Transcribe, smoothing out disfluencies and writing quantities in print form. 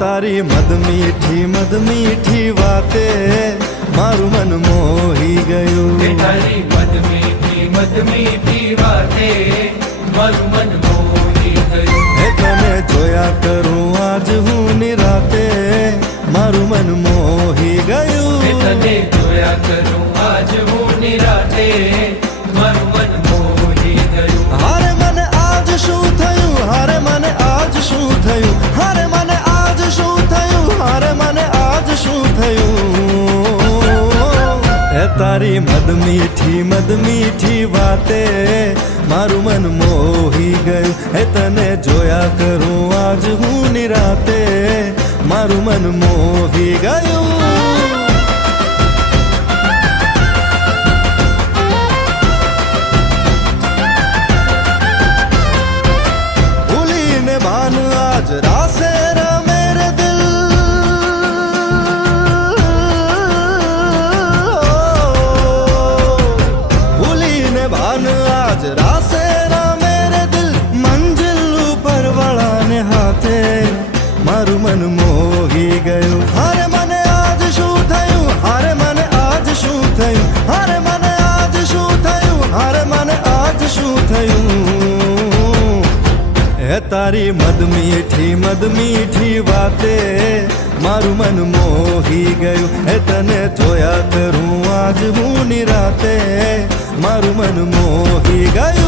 તારી મદ મીઠી વાતે મારું મન મોહી ગયું. તારી મદ મીઠી વાતે મારું મન મોહી ગયું. તને જોયા કરું આજ હું નિરાતે મારું મન મોહી ગયું. તને જોયા કરું આજ હું નિરાતે મારું મન મોહી ગયું. હારે મને આજ શું થયું, હારે મને આજ શું થયું, હારે મને આજ શું થયું, હારે મને આજ શું થયું. એ તારી મદ મીઠી વાતે મારું મન મોહી ગયું. એ તને જોયા કરું આજ હું નિરાતે મારું મન મોહી ગયું. आज रासे रमे रे दिल, भूली ने भान आज रासे रमे रे दिल. मंजिल ऊपर वाला ने हाथे मारू मन मोही गયું. हारे मने आज शू थયું, हारे मने आज शू थયું, हारे मने आज शू थયું, हारे मने आज शू थયું. એ તારી મદ મીઠી વાતે મારું મન મોહી ગયું. એ તને જોયા કરું આજ હું નિરાતે મારું મન મોહી ગયું.